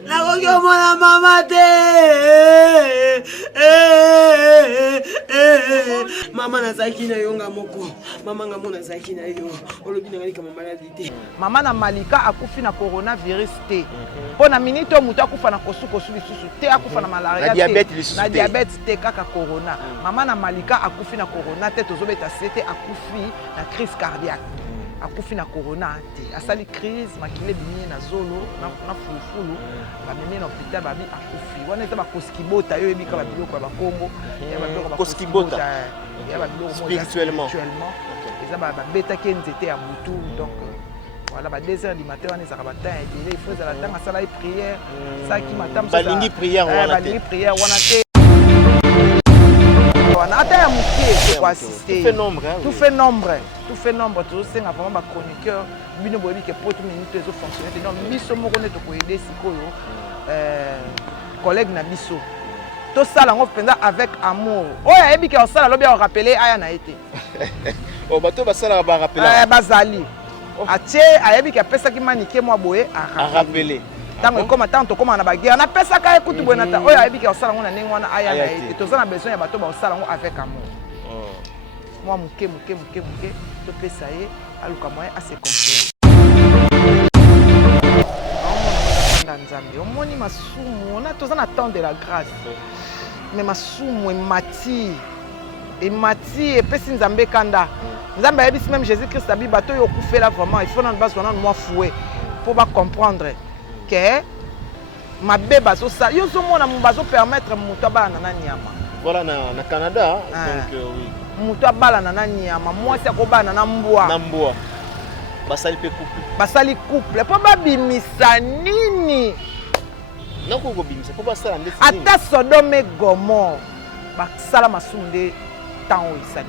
Nakokiomona mama te. Mama nazaki na yo nga moko. Mama nga mona nazaki na yo. Olobi na ngali kama maladi te. Mama na Malika akufi na coronavirus te. Pona minute mutu akufa na kosu lisusu te, akufa na malaria te. Na diabète te kaka corona. Mama na Malika akufi na corona te, tozobeta sete akufi na crise cardiaque. Akufi na corona te. Asali crise makile bimie na zolo na fulufulu. Ba meme na hôpital ba bi akufi. Wana eza ba koskibota yo ebika ba biloko ba Kongo. Ya ba biloko ba koskibota. Ya ba biloko spirituellement. Eza ba beta ke nzete ya butu donc voilà ba 2h du matin wana ezaka ba temps il faut za la temps asala prière ça qui matin ba lingi prière wana te. Ba lingi prière wana te. On a un moutier pour assister. Tout fait nombre. Tout c'est vraiment ma chroniqueur. Bino boyebi que pour tout minute les fonctionner. Non, biso moko ne to ko aider sikoyo. Collègue na biso. Tout ça là on fait avec amour. Oya yebi que on sala lobi on rappeler aya na été. Oh bato ba sala ba rappeler. Bazali. Atie ayebi que pesa ki manike moi boye a rappeler. Tango comme tant comme na baguerre na pesa ka ekutu bona ta oya yebi ka osala ngona ndenge wana aya na été to zana besoin ya bato ba osala ngo avec amour. Moi muke to pesa ye aluka moi a se consoler. Nzambe omoni masumu na to zana temps de la grâce. Mais masumu et mati et pesi nzambe kanda. Nzambe yebisi même Jésus Christ abi bato yo kufela vraiment il faut na base wana moi fouet pour ba comprendre que ma bébé so ça yo zo mona mbazo permettre muto bana na nyama voilà na Canada donc oui muto bala na nyama moi c'est ko bana na mbwa basali couple po babimisa nini nako ko bimisa po basala ndesi ata Sodome Gomor basala masunde temps isali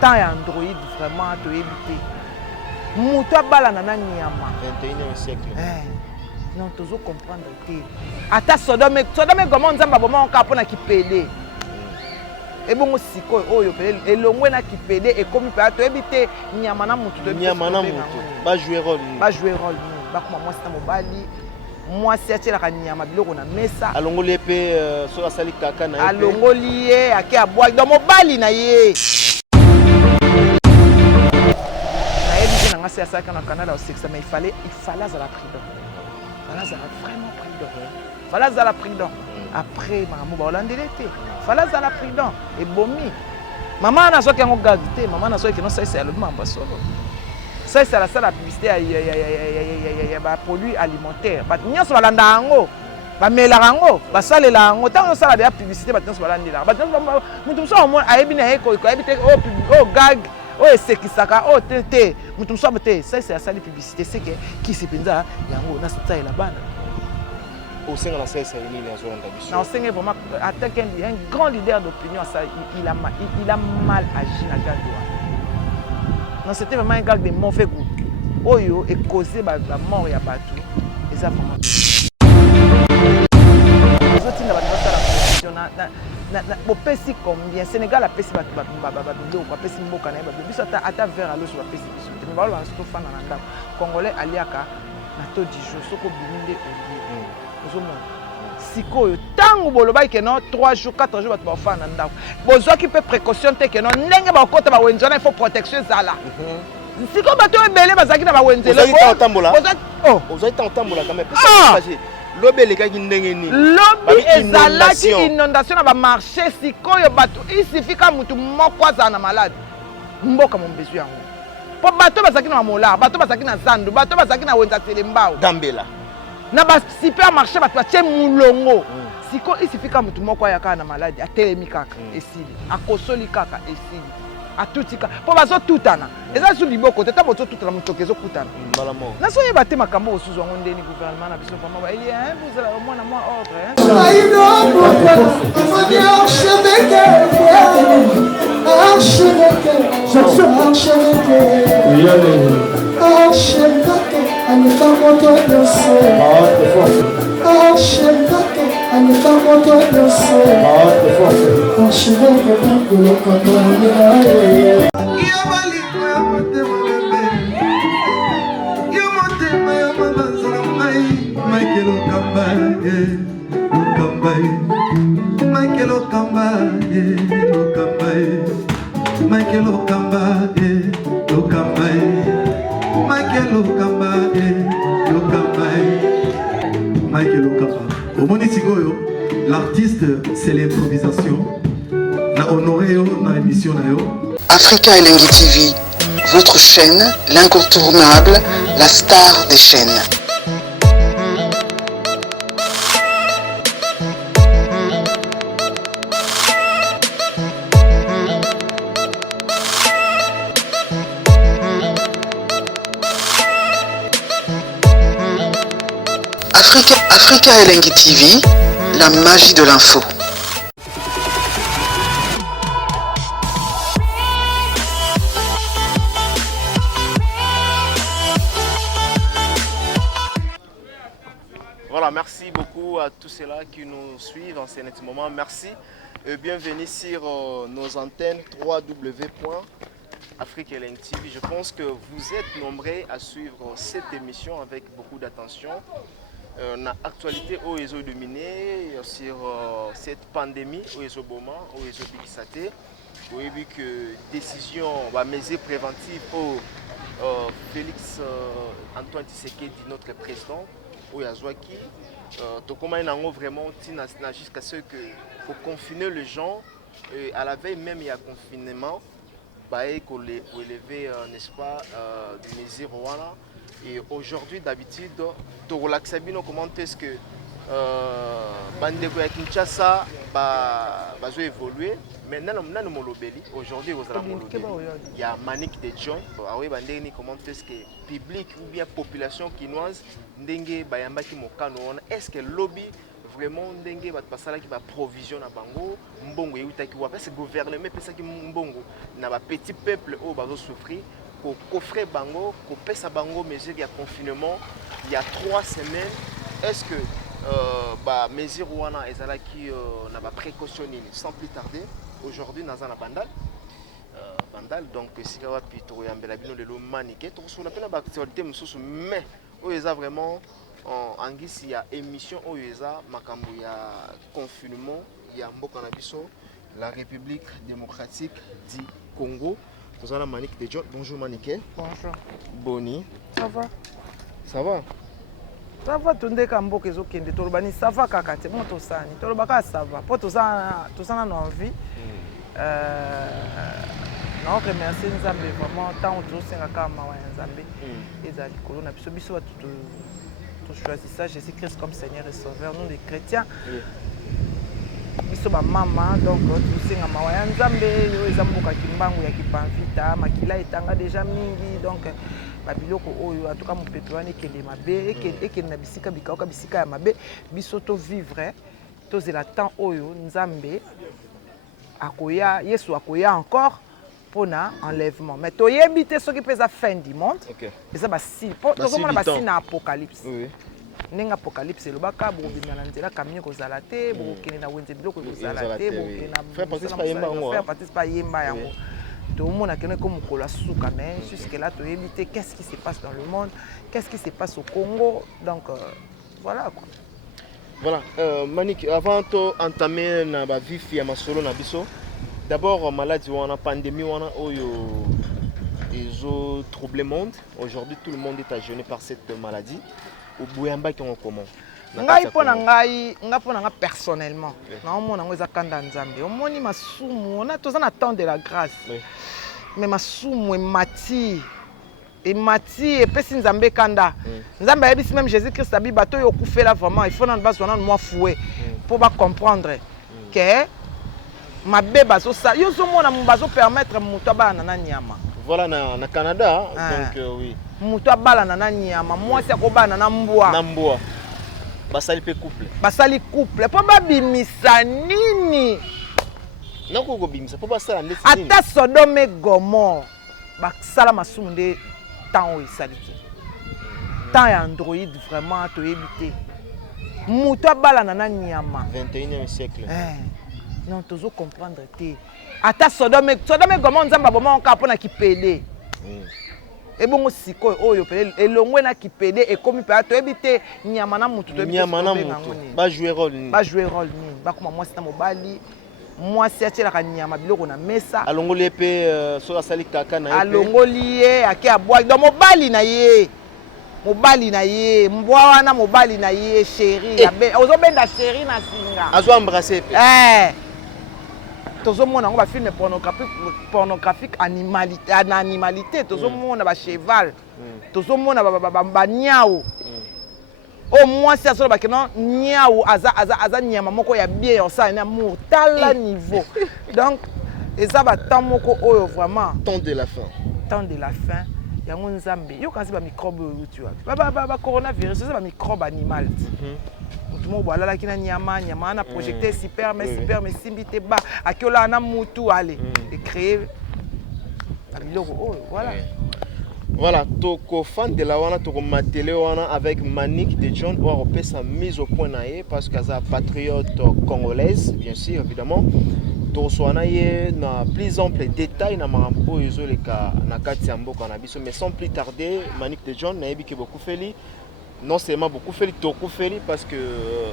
temps ya Android vraiment to éviter muto bala na nyama 21e siècle. Non, tu dois comprendre que ata Sodome Gomor nzamba boma ka pona kipele. Et bon siko oyo pele elongwe na kipele et comme pa to ebite nyama na mutu ba jouer rôle ba kuma moi c'est mobali moi c'est atela ka nyama biloko na mesa alongoli pe so asali kaka na alongoli ye ake abwa do mobali na ye. C'est à ça qu'on a un canal au sexe, mais il fallait à la prudence. Fallait à la vraiment prudence. Fallait à la prudence. Après, maman va Hollande l'été. Fallait à la prudence. Et bomi. Maman n'a pas qu'un gagité. Maman n'a pas que non ça c'est le membre solo. Ça c'est la publicité il y a produits alimentaires. Parce que nous sommes là dans ba melarango ba salela ngo tango sala de publicité ba tango sala ndila ba tango mutu so mo ayebi na eko ayebite o gag o esekisaka o tete mutu so bote ça c'est la publicité c'est que qui se penza yango na sa ela bana au sein de la CSA ni na zo ndabisho non c'est vraiment attaque un grand leader d'opinion ça il a mal agi na gado non c'était vraiment un gars de mauvais goût oyo et causé ba mort ya batu et ça vraiment bopesi combien Sénégal apesi bato biloko apesi mboka na ye biso ata vers aloso bapesi biso te me baloba soki ofanda na ndako congolais aliaka na to 10 jours soki obimi nde olie ozomona sikoyo ntango bolobaki ke non 3 jours 4 jours bato baofanda na ndako bozwaki mpe précaution te ke non ndenge bakota bawenze wana il faut protection ezala sikoyo bato ebele bazalaki na bawenzele ozali otambola kame lobi ezalaki inondation na bamarché sikoyo bato isifika mutu moko azala na malade mboka mombezu yango po bato bazalaki na bamolar bato bazalaki na zandu bato bazalaki na wenza telembao dambela na basupermarché bato batie mulongo sikoyo isifika mutu moko ayaka na malade atelemi kaka esili akosoli kaka esili atutika po bazotutana eza su liboko te ta bozotutana motoki ezokutana nasoyeba te makambo osusu yango ndeni gouvernement na biso vraimen baeli bozala omwana mwa ordre Michael Michael Okamba, Okamba, Michael Okamba, Okamba, Michael Okamba, Okamba, Michael Okamba, Okamba, Michael Okamba. Au Monisigoyo, l'artiste, c'est l'improvisation. Na honoré dans l'émission. Africa Elengi TV, votre chaîne, l'incontournable, la star des chaînes. Africa Elengi TV, la magie de l'info. Voilà, merci beaucoup à tous ceux-là qui nous suivent en ce moment. Merci et bienvenue sur nos antennes www.Africa Elengi TV. Je pense que vous êtes nombreux à suivre cette émission avec beaucoup d'attention. L'actualité où ils ont dominé sur cette pandémie où ils ont bombé, où ils ont bikisate. Vous avez vu que décision, mesures préventives au Félix Antoine Tshisekedi, notre président, où il y a Zouaki, vraiment jusqu'à ce que faut confiner les gens. À la veille même il y a confinement, pour élever, n'est-ce pas, des mesures. Et aujourd'hui, d'habitude, tu relaxes bien comment est-ce que Bandeko ya Kinshasa va évoluer. Mais aujourd'hui, il y a Manique de John. Comment est-ce que le public ou bien la population quinoise est-ce que le lobby vraiment va passer qui va provision à bango mbongo yutaki wa parce que gouvernement pesa ki mbongo na ba petit peuple au bazo souffrir pour coffrer bango pour pesa bango mesure de confinement il y a 3 semaines. Est-ce que mesure wana ezala qui na ba précaution sans plus tarder aujourd'hui dans la bandal donc si ka wapi to yambela bino lelo manike to sur la pena ba actualité mususu mais o eza vraiment en guise il y a émission o eza makambo ya confinement ya mboka na biso la République démocratique du Congo. Nous allons Manique de John. Bonjour Manique. Bonjour. Boni. Ça va? Ça va? Ça va tunde kambo kezo kende tolobani ça va kaka te bon tosani tolobaka ça va po tosana na envie non remercier Nzambe vraiment tant tosenga kama wa Nzambe ezali kolo na biso biso tu choisis ça Jésus Christ comme Seigneur et Sauveur nous les chrétiens biso ba mama donc tosenga mawa ya Nzambe yo ezamboka kimbangu ya kipamvita makila etanga déjà mingi donc babiloko oyo en tout cas mopepe wana ekende mabe ekende na bisika bikaoka bisika ya mabe biso to vivre tozela temps oyo Nzambe akoya Yesu akoya encore pona enlèvement mais toyebi te soki peza fin du monde eza basi po tokomona basi na apocalypse ndenge apocalypse elobaka bokobima na nzela kamine kozala te bokokende na wenze biloko ekozala te bokende na faire participe ayemba yango tout le monde a connu comme Souka, mais jusque-là, tu as évité qu'est-ce qui se passe dans le monde, qu'est-ce qui se passe au Congo. Donc, voilà quoi. Voilà, Manique, avant d'entamer la vie de Masolo Nabiso, d'abord, maladie, on a pandémie, on a troublé le monde. Aujourd'hui, tout le monde est agené par cette maladie. Au Bouyamba, qui ont comment? Ngai pona personnellement na omona ngo eza kanda Nzambe omoni masumu on a tous en attente de la grâce mais masumu emati et pesi Nzambe kanda Nzambe yebisi même Jésus Christ abi bato yo kufela vraiment il faut na bazona moi fouet pour ba comprendre que ma beba so ça yo zo mona mbazo permettre muto abana na nyama voilà na Canada donc oui muto abala na nyama moi c'est ko bana na mbwa basali pe couple po babimisa nini nako ko bimisa po basala ndeti nini ata Sodome Gomorrhe basala masumu nde temps oisaliki temps ya Android vraiment to ebité muto abalana na nyama 21e siècle non tozo comprendre te ata Sodome Gomorrhe Nzamba bomaka pona kipele Et bon sikoyo oyo pele elongwe na kipede et comme pe ato ebite nyama na mutu to nyama na mutu ba jouer rôle ni ba kuma mwasi na mobali mwasi atela ka nyama biloko na mesa alongoli pe so asali kaka na ye alongoli ye ake abwa do mobali na ye mbwa wana mobali na ye chéri ozo benda chéri na singa azo embrasser pe tozomona ngo ba film pornographique animalité tozomona ba cheval tozomona ba nyao o mwasi azo ba keno nyao aza nyama moko ya bien yosa na mortal niveau donc eza ba temps moko oyo vraiment temps de la fin yango nzambe yo kasi ba microbe oyo tu ba coronavirus eza ba microbe animal tout le monde voilà qui na nyama na projecté super mais simbi te ba akiola na mutu aller et créer voilà voilà toko fan de la wana toko matele wana avec Manick de John on repère sa mise au point naé parce que ça patriote congolaise bien sûr évidemment to soana ye na plus ample détail na mambo yozo le ka na kati ya mboka na biso mais sans plus tarder Manick de John na yebi ke beaucoup feli non seulement beaucoup fait tout fait parce que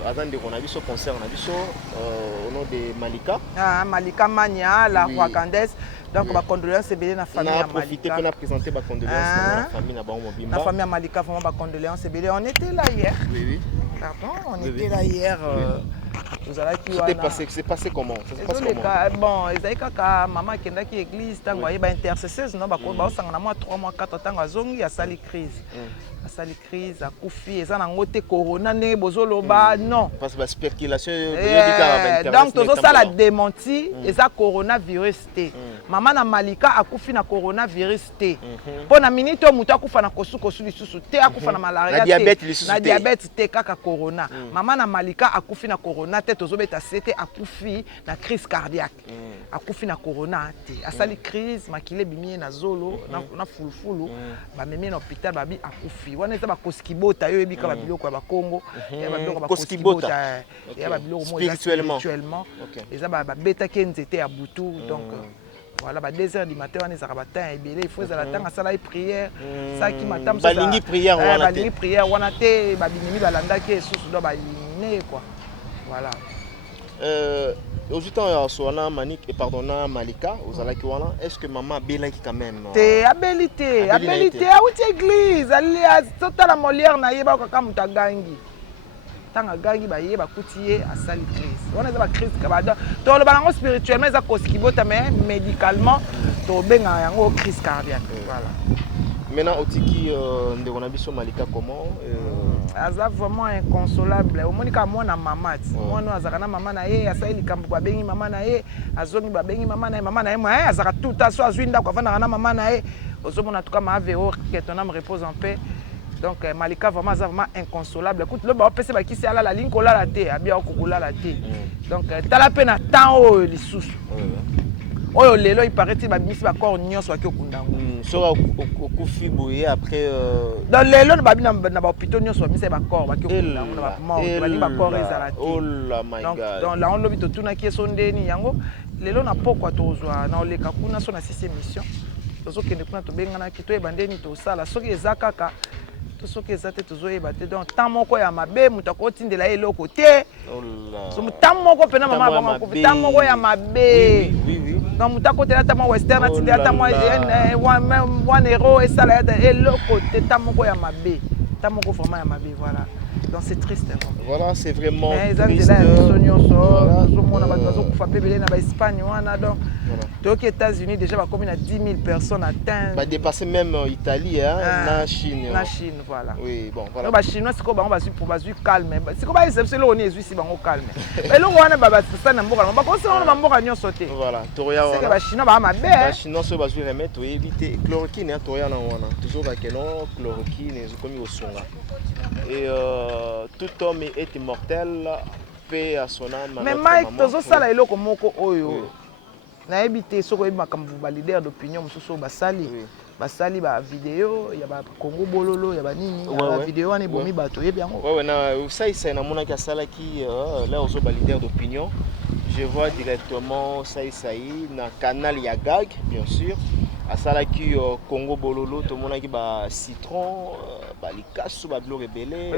avant de qu'on a vu ce concert on a vu ça au nom de Malika Malika Mania la roi Candace donc ma condoléance c'est bien la famille Malika on a profité pour présenter ma condoléance à la famille na bango mobimba la famille Malika vraiment ma condoléance c'est bien on était là hier pardon on était là hier c'est passé comment ça se passe comment bon ezali kaka maman kendaki église tango ayeba intercesseuse non ba osanga na moi 3 mois 4 tango azongi asali crise akufi eza nango te corona ne bozoloba non parce que spéculation donc tozosala démenti eza coronavirus te mama na Malika akufi na coronavirus te mpo na minute oyo moto akufa na kosukosu lisusu te akufa na malaria te na diabète te kaka corona mama na Malika akufi na corona te tozobeta sete akufi na crise cardiaque akufi na corona te asali crise makile bimie na zolo na fulufulu bamemie na hôpital babi akufi wana eza bakoskibota yo ebika babiloko ya bakongo ya babiloko bakoskibota ya babiloko spirituellement eza babetaki nzete ya butu donc voilà, 2h du matin, on est à matin, il faut que la tanga sala prière, ça qui matin, balingi prière, on a été, babinimi balanda qui est sous doit baliner quoi, voilà. Aujourd'hui, on a Manick et pardonna Malika, aux Alakiwana. Est-ce que maman Belaki quand même? T'es abilité, à où église, allez à toute la molière naïba quand comme ta gangi. Tanga gangi ba yeba koutier à sali crise. On est dans la crise kabada. To le balango spirituellement ça cause qui bota mais médicalement to benga yango crise cardiaque. Voilà. Maintenant otiki ndeko na biso Malika comment aza vraiment inconsolable. Au monika mwana mama ti. Mwana azaka na mama na ye asa likambo ba bengi mama na ye azongi ba bengi mama na ye moi azaka tout aso azwinda kwa vana na mama na ye. Ozomona tout kama aveo que ton âme repose en paix. Donc Malika vraiment inconsolable. Écoute le ba pese ba kisi ala la ligne kola la té, abia okokola la té. Donc tala pe na temps o lisusu. Oyo lelo il paraît ba misi ba corps nyonsoaki okundango. So okufi boye après dans lelo na babi na ba hôpital nyonso misi ba corps ba ki okundango na ba mort, ba li ba corps ezala té. Oh la my god. Donc là on lobi to tuna ki sondeni yango lelo na pokwa tozwa na oleka kuna so na 6e mission. Tozo kende kuna to benga na kito e bandeni to sala soki ezakaka soki ezate tozoyeba te donc temps moko ya mabe moto akotindela ye eloko te so temps moko pena mama bango ko temps moko ya mabe donc moto akotela tama western atindela tama 1 euro esala ya eloko te temps moko ya mabe temps moko vraiment ya mabe voilà donc c'est triste voilà c'est vraiment triste on a na Espagne wana donc aux États-Unis déjà va comme 10 000 personnes atteintes va dépasser même Italie hein na Chine voilà oui bon voilà ba chinois c'est quoi pour calme c'est quoi c'est là on est ici bango calme et là on a ba ça na mboka ba ko ça na mboka nyonso te voilà toria c'est que ba chinois ba mabe ba chinois so ba zu remettre éviter chloroquine toria na wana toujours ba keno chloroquine comme au songa et tout homme est immortel paix à son âme. Mais Mike tozo sala eloko moko oyo na ebité soko e makambu ba leader d'opinion mususu basali ba vidéo ya ba Congo bololo ya ba nini ba vidéo wana bomi bato yebi yango ouais na ça na mona ka sala ki là ozo ba leader d'opinion je vois directement ça na canal ya gag bien sûr à Salaki Congo Bololo tout le monde qui ba citron ba likasu ba blo rebelle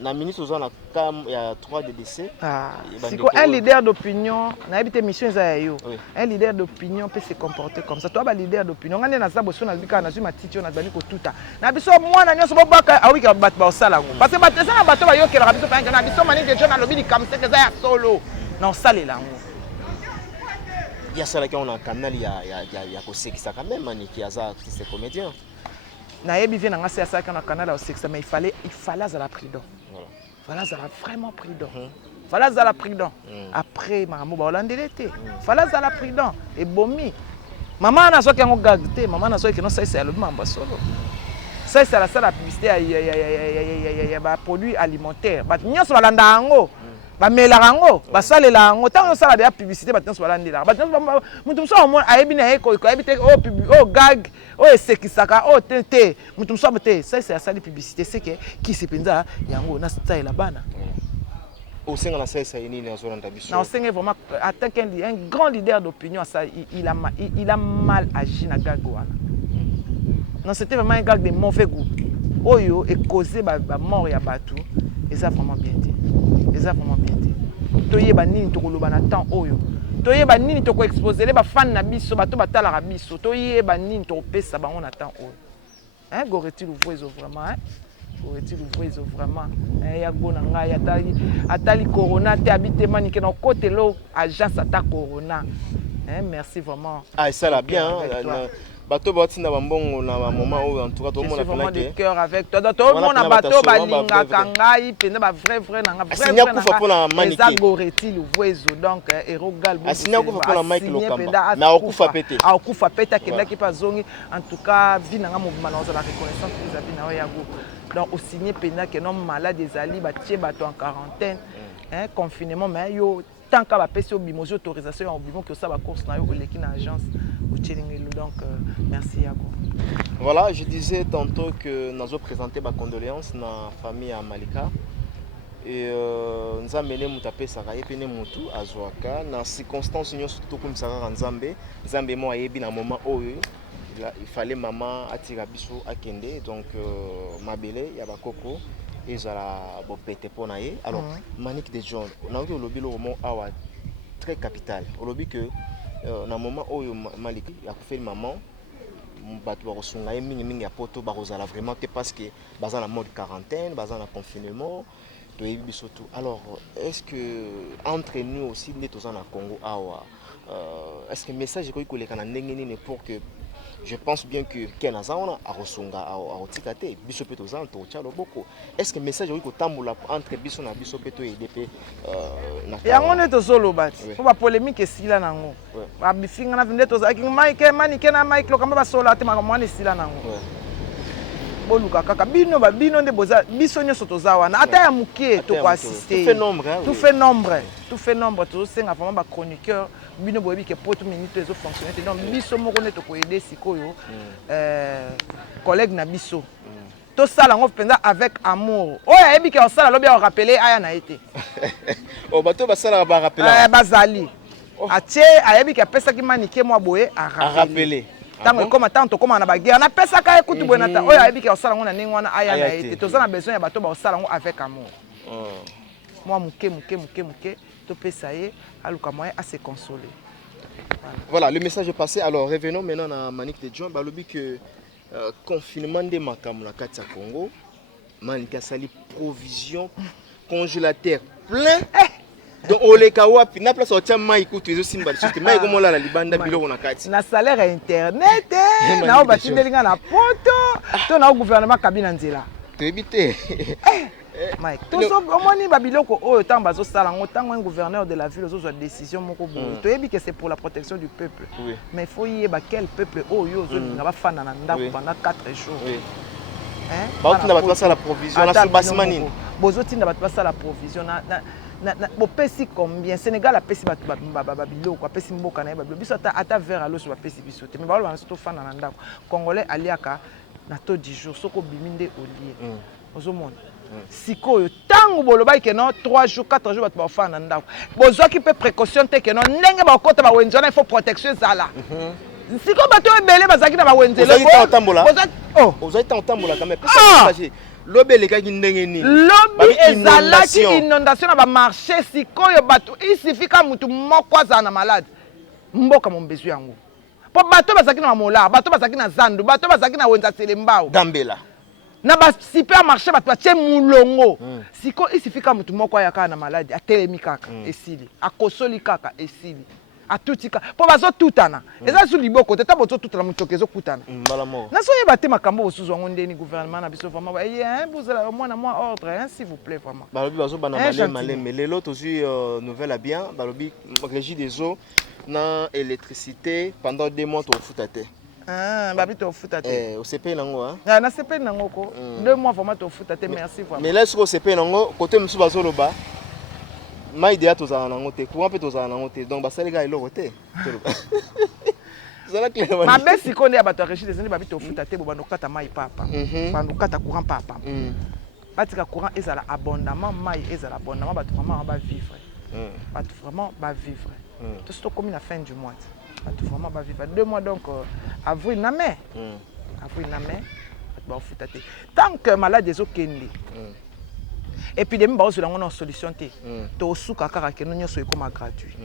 na ministre ozana kam il y a 3 de décès un leader d'opinion na habité mission za yo un leader d'opinion peut se comporter comme ça toi ba leader d'opinion ngane na za boso na bika na zuma titio na bani ko tuta na biso mwana nyoso bobaka awi ka bat ba osala ngo parce que batesa na bato ba yo kela biso pa na biso mani de jona lobi di kam se que za ya solo na osalela ngo il y a ça là qu'on a un canal il y a ko sekisa quand même mani qui a ça c'est comédien na yebi vient na ngasi ça kana canal au sexe mais il fallait à la prudence. Voilà, ça a vraiment prudent. Fallait à la prudent. Après maman ba olandelete. Fallait à la prudent et bomi. Maman na so ki ngo gagte, maman na so ki no ça c'est le mamba solo. Ça c'est la publicité ya ba produits alimentaires. Ba nyoso balanda ngo. Ba mela ngo, ba salela ngo. Tant ça la publicité ba nyoso balandela. Ba nyoso mutu so mo ayebi na eko ayebite gag. Oh c'est qui saka oh tete mutum so bete ça c'est la publicité c'est que qui se penza yango na style la bana au sein de la CSA ni na zone d'ambition non c'est vraiment attaque un grand leader d'opinion ça il a mal agi na gagoana non c'était vraiment un gag de mauvais goût oyo et causé ba mort ya batu et ça vraiment bien dit toyeba nini tokoloba na temps oyo toyeba nini toko exposer les ba fan na biso bato batala ra biso toyeba nini to pesa bango na temps oyo hein goreti l'ouvrezo vraiment hein goreti l'ouvrezo vraiment ya gona nga atali corona te habite manike na côté lo agence ata corona hein merci vraiment ça la bien bato batina bambongo na moment où en tout cas tout le monde a vraiment de cœur avec toi tout le monde a bato balinga kangai pena ba vrai na nga vrai vrai kufa pona maniki ça goreti l'ouvrezo donc héros galbo asinya kufa pona Mike Lokamba na okufa pete akufa pete akenda ki pa zongi en tout cas vi na nga mouvement na la reconnaissance vis-à-vis na yago donc au signer pena que non malade des ali ba tie bato en quarantaine hein confinement mais yo tant qu'à la PC bimozo autorisation en bimo que ça va course na yo leki na agence au Tchilingelo donc merci Yago. Voilà, je disais tantôt que nous avons présenté ma condoléance na famille à Malika et nous avons mené mutapé saraye pene mutu azwaka na circonstances nous surtout comme ça nzambe nzambe mo ayebi na moment où il fallait maman atira biso akende donc mabele ya bakoko ezala bopete pona ye alors Manique de John on a vu le lobby roman awa très capital au lobby que na moment où Maliki a fait maman bato ba kosunga ye mingi ya poto ba kozala vraiment te parce que baza na mode quarantaine baza na confinement to yebi biso tout alors est-ce que entre nous aussi les tous na Congo awa est-ce que message ko ikoleka na ndenge nini pour que je pense bien que Kenaza on a resunga a otikate biso peto zanto chalo boko est-ce que message ko tambola entre biso na biso peto EDP na ya ngone to solo bati ko ba polémique sila nango ba bifinga na vinde to za ki Mike manike na Mike Lokamba ba solo ate maka mwana sila nango boluka kaka bino ba bino nde boza biso nyoso to za wana ata ya mukie to ko assister tout fait nombre to senga vraiment ba chroniqueur bino boyebi ke poto minute ezo fonctionner donc biso moko ne to ko aider sikoyo collègue na biso to sala ngo penza avec amour oya yebi ke osala lobi a rappeler aya na été o bato ba sala ba rappeler bazali atie ayebi ke pesa ki manike mo boye a rappeler tango comme tanto comme na baguerre na pesa ka ekutu bona ta oya yebi ke osala ngo na ningo wana aya na été to za na besoin ya bato ba osala ngo avec amour moi muke to pesa ye aluka moyen à se consoler. Voilà, le message est passé. Alors revenons maintenant à Manique de John. Bah, le but que confinement de Makam la Katia Congo, Manique a sali provision congélateur plein. Donc on les kawa puis na place au tient mai écoute les simba parce que mai comme la libanda bilo on a kati. Na salaire internet na obati delinga na poto to na gouvernement kabina nzela. To éviter. Mike, tout ça, au moins, Babiloko, oh, tant bazo salango, tant un gouverneur de la ville, aux autres décisions, mon cobo. Tu as dit que c'est pour la protection du peuple. Oui. Mais il faut y avoir quel peuple, oh, yo, n'a pas fan pendant 4 jours. Oui. Hein? Bah, tu n'as pas ça la provision, la subasmanine. Bozo, tu n'as pas ça la provision. Bo pesi combien Sénégal a pesi Babiloko, a pesi Mboka na Babiloko. Biso ata vers à l'eau sur la pesi bisote. Mais bah, on a surtout fan na ndako. Congolais aliaka na to 10 jours, soko biminde au lieu. Ozo monde. Sikoyo tango bolobai ke non 3 jours 4 jours ba fana ndako bozwa ki pe précaution te ke non ndenge ba kota ba wenjana il faut protection zala siko bato ebele bazaki na bawenzele Ozaki ta otambola. Oh, Ozaki ta otambola quand même. Ah! Lobi elekaki ndenge nini? Lobi ezalaki inondation na ba marché sikoyo bato il suffit ka mutu moko azala na malade. Mboka mombezu yango. Po bato bazaki na mola, bato bazaki na zandu, bato bazaki na wenza selembao. Dambela. Na ba supermarché bato batie mulongo. Siko il suffit ka mutu moko ayaka na malade, atelemi kaka esili, akosoli kaka esili. Atutika po bazo tutana eza su liboko teta bozo tutana mutokezo kutana Mbala mo. na so yeba te makambo osuzu ngo ndeni gouvernement na biso vraiment vous allez moi na moi ordre s'il vous plaît vraiment Balobi bazo bana malé lelo tozui nouvelle à bien balobi régie des eaux na électricité pendant 2 mois to futate. Babi to futate. Au CP nango hein. Na CP nango ko 2 mois vraiment to futate merci vraiment. Mais là sur CP nango côté musu bazo loba mai idea tozala nango te courant pe tozala nango te donc basali ga eloko te zala clairement mabe sikondi ya bato régie des babi to futate bo banokata mai papa banokata courant papa batika courant ezala abondamment mai ezala abondamment bato vraiment ba vivre bato vraiment ba vivre tout ce comme la fin du mois bato vraiment ba vivre 2 mois donc avril na mai avril na mai ba futate tant que malade ezokende épidémie ba ozo lango solution te to suka kaka ke nyo so ekoma gratuit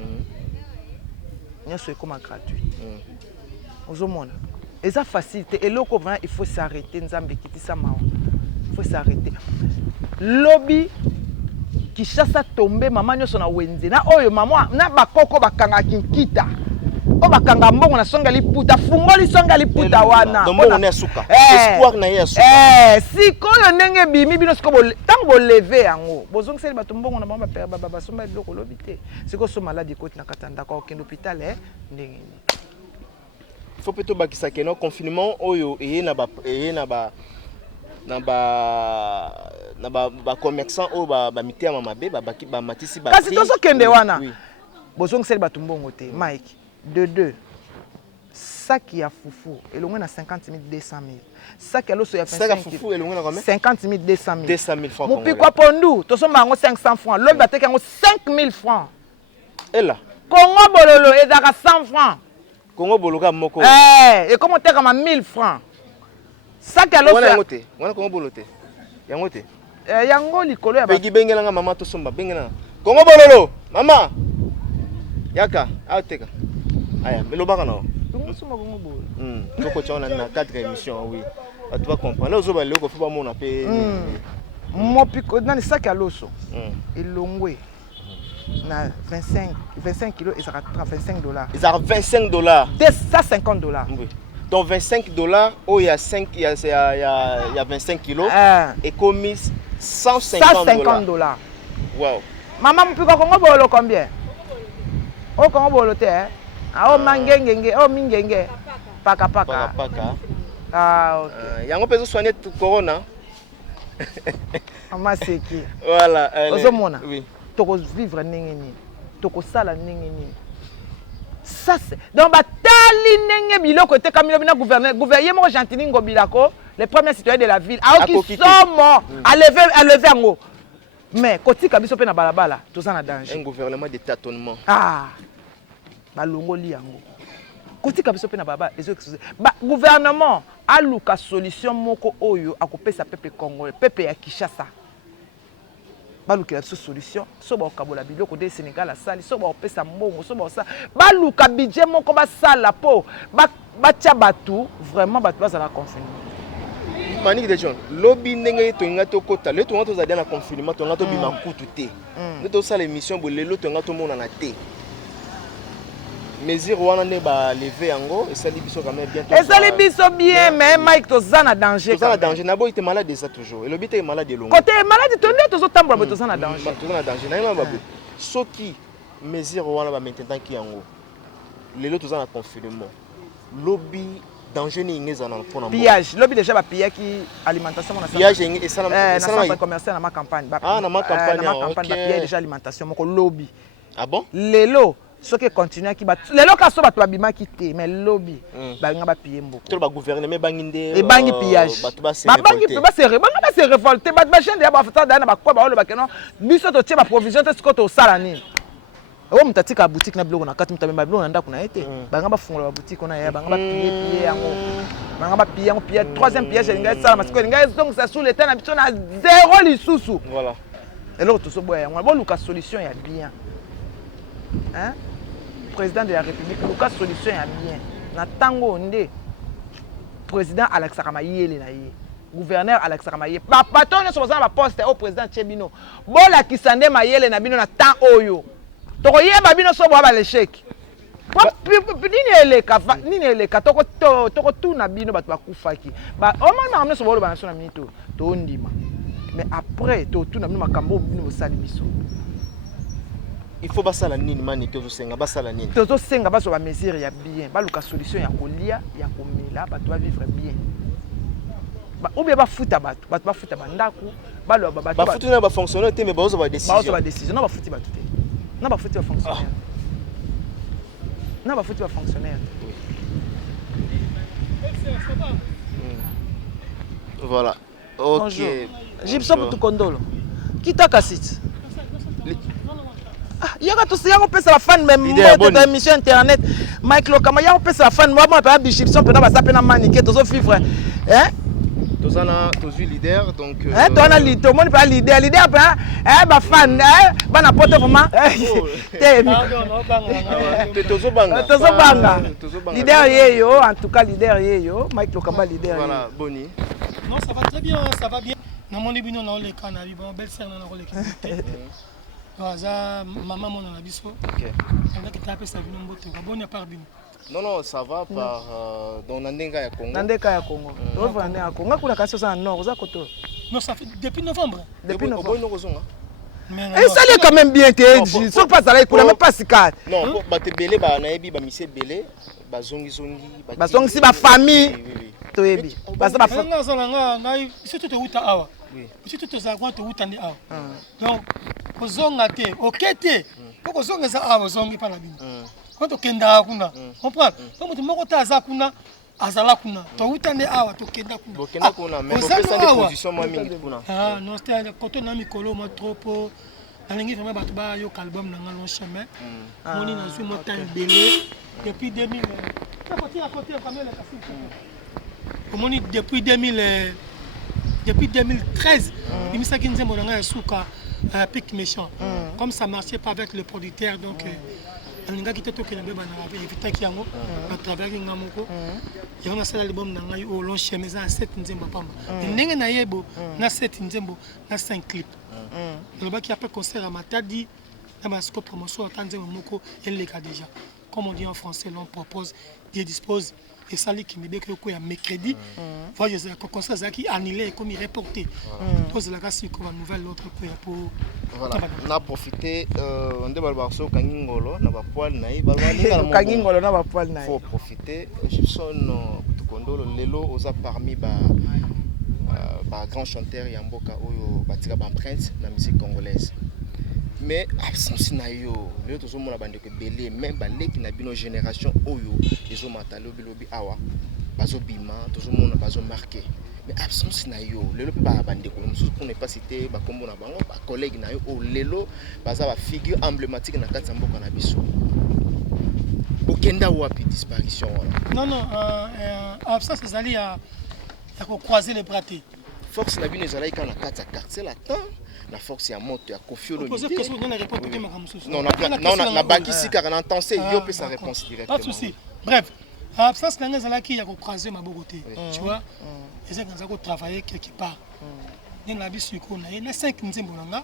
nyo so ekoma gratuit ozomona eza facilité eloko vraiment il faut s'arrêter nzambe kitisa mawa il faut s'arrêter lobby Kishasa tombe mama nyoso na wenze na oyo mama na bakoko bakanga kinkita o bakanga mbongo na songa liputa fungoli songa liputa wana mbongo na suka espoir na yesu sikoyo ndenge bimi bino siko tango bo lever yango bozongiseli bato mbongo na mama père baba somba biloko lobi te siko so malade koti na katanda ko kendo hôpital ndenge faut plutôt bakisa ke no confinement oyo na ba commerçant o ba mité ya mabe ba matisi ba kasi toso kende wana bozongiseli bato mbongo te Mike de 2 sac ya fufu elongwe na 50,200,000 sac ya loso ya 50,200,000 francs mupikwa pondu tosomba yango 500 francs lobi bateki yango 5,000 francs ela Congo bololo ezaka 100 francs Congo boloka moko et comment teka ma 1000 francs sac ya loso wana Congo bolote yango te yango likolo ya begi bengelanga mama tosomba bengela Congo bololo mama yaka ateka aya melobaka na tosomba Congo bololo toko tshona na 4 émissions oui tu vas comprendre là ozoba leko faut pas mona pe mopiko nani sac ya loso elongwe na 25 kilos ezaka $25 ezaka $25 $150 oui donc $25 oh il y a 25 kilos et commis $150 wow maman mupiko Congo bololo combien o Congo bololo te o mangengenge o mingenge paka ok yango peso soigner corona amaseki voilà ozomona oui toko vivre ndenge nini toko sala ndenge nini ça c'est donc batali ndenge biloko te kamilo bina gouverner mo gentili ngobilako les premiers citoyens de la ville aoki somo à lever yango mais kotika biso pe na balabala toza na danger un gouvernement de tâtonnement balongoli yango kotika biso pe na balabala gouvernement aluka solution moko oyo akopesa peuple congolais peuple ya Kinshasa baluka biso solution so ba okabola biloko de Sénégal asali so ba opesa mbongo so ba sa baluka budget moko basala po batia batu vraiment batu bazala confinement Manique de John lobby ndenge tonga to kota le tonga to za na confinement tonga to bima kutu te ne to sala émission bo lelo tonga to mona na te mesure wana ne ba lever yango et sali biso quand même bientôt sali biso bien mais Mike to za na danger to za na danger na boy te malade ça toujours et le bité malade de long côté malade to ne to zo tambola mais to za na danger to za na danger na ba soki mesure wana ba maintenant ki yango lelo to za na confinement lobby danger ni ngeza na pona pillage lobby déjà ba pillage qui alimentation na pillage et ça na commercial na ma campagne na ma campagne ba pillage déjà alimentation moko lobby ah bon lelo ce qui continue qui bat lelo ka so bato babima ki te mais lobby ba nga ba piller mboko to ba gouverner mais banginde et bangi pillage ba se révolter ba jeune ya ba fata na ba kwa ba lo ba kenon biso to tie ba provision te siko to sala ni o mutatika boutique na biloko na kati mutamema biloko na ndako na été banga ba fungola boutique on a banga ba pied yango banga ba pied yango pied troisième piège linga sala masiko linga donc ça sous l'état na biso na zéro lisusu voilà et là tout so boya yango bon luka solution ya bien hein président de la république luka solution ya bien na tango ndé président Alex Ramayele na ye gouverneur Alex Ramayele papa to nyonso bazana ba poste au président Chebino bola kisande mayele na bino na temps oyo toko yeba bino so bo ba l'échec nini eleka toko tuna bino bato bakufaki ba omana makambo so bolo ba na minito to ndima mais après to tuna bino makambo bino bosali biso il faut basala nini mani to senga basala nini to senga baso ba mesure ya bien ba luka solution ya kolia ya komela bato ba vivre bien ou bien ba futa bato ba ndako ba lo ba futa na ba fonctionnaire te mais ba ozo ba décision non ba futi bato te non ba futi ba fonctionnaire non ba futi ba fonctionnaire voilà OK Gibson Tukondolo kita kasit yaka to siyango pesa la fan même de émission internet Mike Lokama yako pesa la fan moi pa Gibson pena ba sapena manique to so vivre hein tozana tozu leader donc to ana leader mon pas leader pa ba fan ba na porte vraiment tozo banga leader yeyo en tout cas leader yeyo Mike Lokama leader voilà boni non ça va très bien ça va bien na moni bino na le kana bi bon belle sœur na ko le Waza maman mon na biso. OK. On a que taper ça bino mbote. Bonne part bino. Non ça va par dans Nandenga ya Congo. Nandenga ya Congo. On va aller à Congo. Ngakula kasi ça en nord za koto. Non ça fait depuis novembre. Depuis novembre. Et ça est quand même bien te dit. Sauf pas ça là pour même pas si cadre. Non, ba te belé ba na yebi ba mise belé ba zongi si ba famille. To yebi. Ba ça ba famille. Na surtout te uta awa. Oui. Surtout te za kwa te uta ni awa. Donc kozonga te okete poko zonga za awa zongi pa na bino quand okenda kuna comprendre donc mutu moko ta za kuna azala kuna to utane awa to kenda kuna mais faut faire des positions moi mingi kuna non c'était côté na mikolo mo trop alingi vraiment bato ba yo album na ngalon chemin moni na zui mo temps belé depuis 2000 à côté comme le kasi moni depuis 2013 il me sa kinze mo nga suka pic méchant comme ça marchait pas avec le producteur donc on a quitté tout que na beba na éviter ki yango à travers ngamoko et on a fait l'album na ngai au long chemin za 7 nzembo pamba ndenge na yebo na 7 nzembo na 5 clips le baki après concert à Matadi na masco promotion nzembo moko elle les déjà comme on dit en français l'on propose Dieu dispose et ça qui me dit que le mercredi voilà je concert ça qui annulé comme il reporté pose la casse comme nouvelle l'autre pour voilà on a profité on de balbarso kangingolo na ba poil na kangingolo na ba poil na faut profiter Gibson Tukondolo lelo oza parmi ba grand chanteur ya mboka oyo batika ba empreinte na musique congolaise mais absence na yo lelo tozomona bande ko belé même ba leki na bino génération oyo ezo matalo bilobi awa bazo bima tozomona bazo marqué mais absence na yo lelo pe ba bande ko musu pour ne pas citer ba kombo na bango ba collègue na yo o lelo baza ba figure emblématique na kati mboka na biso okenda wapi disparition wala non absence ezali ya ko croiser les bras te force na bino ezali kana kati ya quartier latin la force ya moto ya confiolo non na bakisi car na intense yo peut sa réponse directement pas de souci bref absence na ngeza laki ya ko croiser maboko te tu vois eza kanza ko travailler quelque part ni na bisu ko na 5 nzembo nanga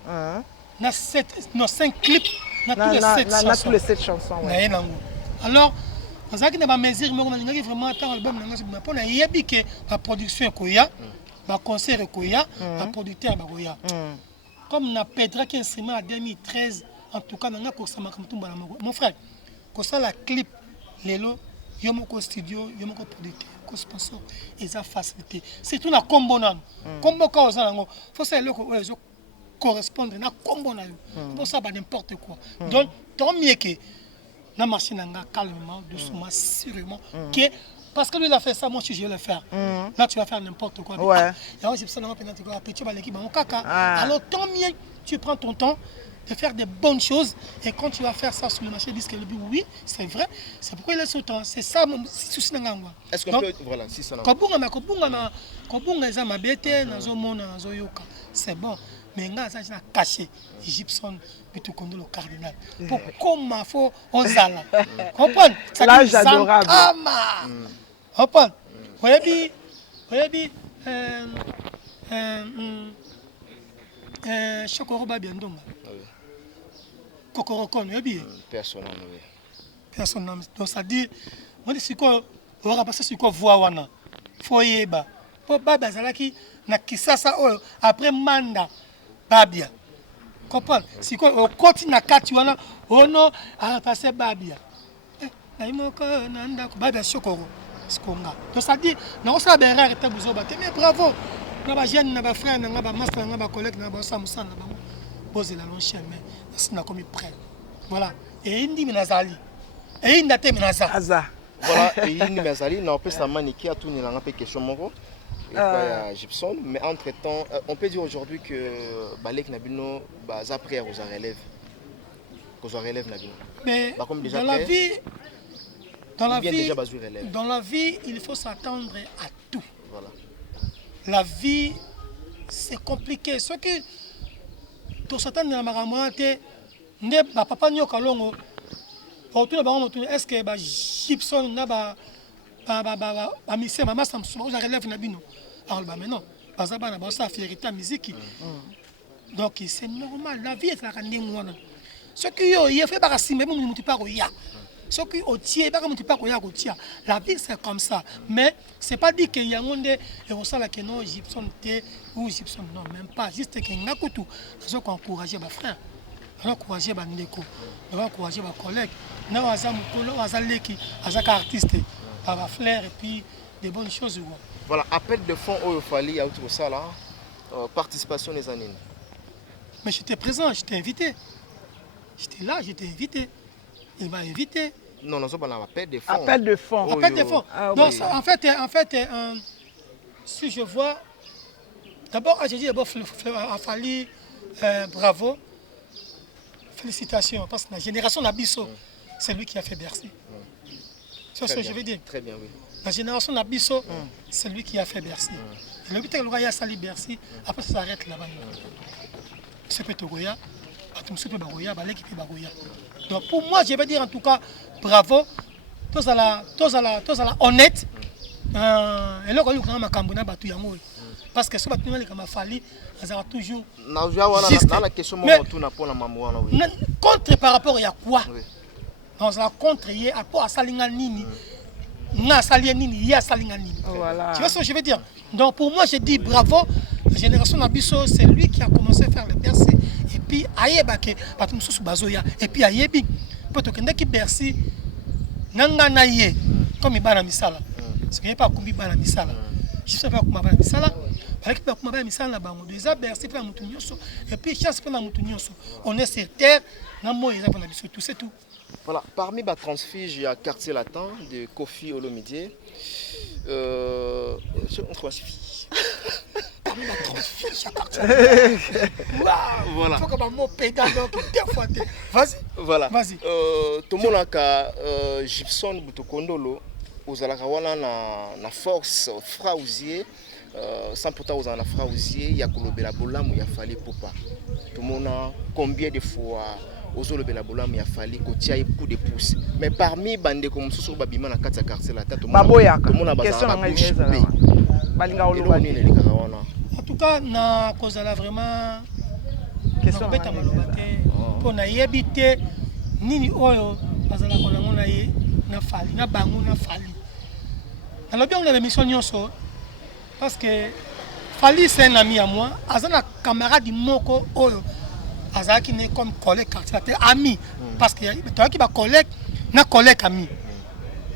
na 7 non 5 clips na tous les 7 chansons ouais alors azaki na ba mesure moko ningaki vraiment tant album nanga c'est pour na yebi que la production koya ba concert koya ba producteur ba koya comme na Pedra qui instrument en 2013 en tout cas nanga ko sama kamtumba na mon frère ko ça la clip lelo yomoko studio yomoko producteur ko sponsor eza facilité c'est tout na combo na combo ka oza ngo faut ça loko ozo correspondre na combo na yo pour ça ba n'importe quoi donc tant mieux que na machine nanga calmement doucement sûrement que parce que lui il a fait ça moi si je vais le faire là tu vas faire n'importe quoi ouais alors c'est ça non peut-être quoi petit ba l'équipe mon caca alors tant mieux tu prends ton temps de faire des bonnes choses. Et quand tu vas faire ça sur le marché, ils disent que le but, oui, c'est vrai. C'est pourquoi il est sautant. C'est ça mon souci. Est-ce qu'on peut... Voilà, si ça... C'est bon. Mais il y a caché Gibson plutôt qu'on le cardinal. Pour comment il faut osala. Comprendre? L'âge adorable. Comprendre? Voyez, Chokoro Babiandonga. Kokorokon, personne. Donc ça dit, on dit c'est quoi, on va passer sur quoi voix wana. Foyeba. Pour Baba Zalaki, na kisasa après manda Babia. Comprendre? C'est quoi, au côté na kati wana, on a passé Babia. Naimoko nanda Babia Chokoro. Donc ça dit, non ça ben rare était vous obaté, mais bravo. Na ba jeune na ba frère na ba master na ba collègue na ba samusan na ba poser la long chemin. C'est na comme prêt. Voilà. Et indi minazali. Et indate minazali. Aza. Voilà, et indi minazali na peut ça maniquer à tout ni la peu question moko. Et quoi Gibson, mais entre-temps, on peut dire aujourd'hui que Balek Nabino baza prière aux relève. Aux relève Nabino. Mais comme déjà dans la vie dans la vie, il faut s'attendre à tout. Voilà. La vie, c'est compliqué. Ce que tu s'attends à ma ramate, ne papa nyoka longo. Est-ce que Gibson n'a pas mission maman ça me relève Nabino. Alors bah mais non, parce que na ça fierté musique. Donc c'est normal, la vie est la rendre moi. Ce qui il fait pas si même mutu pas ya. Ce qui au tiers pas comme tu pas ya au tiers. La vie c'est comme ça, mais c'est pas dit que yangonde et on sala que non Gibson té ou Gibson non, même pas juste que ngakutu. Je encourager ma frère. Encourager ma ndeko. Encourager ma collègue. Na waza mukolo waza leki, azaka artiste. Par flair et puis des bonnes choses. Voilà, appel de fonds au Fali à tout ça là, participation des années. Mais j'étais présent, j'étais invité. J'étais là, j'étais invité. Il m'a invité. Non, non, c'est pas appel de fonds. Appel de fonds. Appel de fonds. Ah, donc, oui. en fait, si je vois, d'abord, j'ai dit d'abord à Fali, bravo, félicitations, parce que la génération d'Abisso, c'est lui qui a fait Bercy. C'est ce que je veux dire. Très bien, oui. La génération d'Abisso, c'est lui qui a fait Bercy. Et le but est que le roi a sali Bercy, après ça s'arrête là-bas. C'est que Togoya, donc pour moi, je vais dire en tout cas, bravo, tous à la honnête. Et là, on a parce que ce que tu as fallu, ça a toujours. Contre par rapport à quoi? Dans la contre, il y a rapport à Salinganini. Tu vois ce que je veux dire? Donc pour moi, je dis bravo. La génération d'Abisso, c'est lui qui a commencé à faire le Bercy. Et puis, Ayebake, et puis Ayebi, qui Bercy, Nanganaye, comme il bana misala. Ce qui n'est pas comme il bana misala. Je ne sais pas comment il bana misala. Avec le Kumaba misala, déjà Bercy, et puis chasse pour la Moutounioso. On est sur terre, tout c'est tout. Voilà, parmi les transfuges, il y a Quartier Latin de Kofi Olomidé. On classifie. Parmi les transfuges, il y a Quartier Latin. Voilà. Il faut que je me pédale donc deux fois. Vas-y. Voilà. Vas-y. Tout le monde a Gibson Butokondolo, aux Alakawana na force frausier. Sans pourtant aux en frausier, il y a Kolobela Bolam, il y a fallu Popa. Tout le monde a combien de fois aux Olobela Bolam, il a fallu qu'on tire beaucoup de pouces. Mais parmi bande comme Soso Babima na Katia Quartier Latin, tout le monde a besoin de bouche bée. En tout cas, na kozala vraiment question beta malobate pour na yebite nini oyo bazala kolango na ye na fali na bango na fali. Alors bien on a l'émission nyonso parce que Fali c'est un ami à moi, azana camarade moko oyo azaki ne comme collègue quartier ami parce que toi qui ba collègue na collègue ami.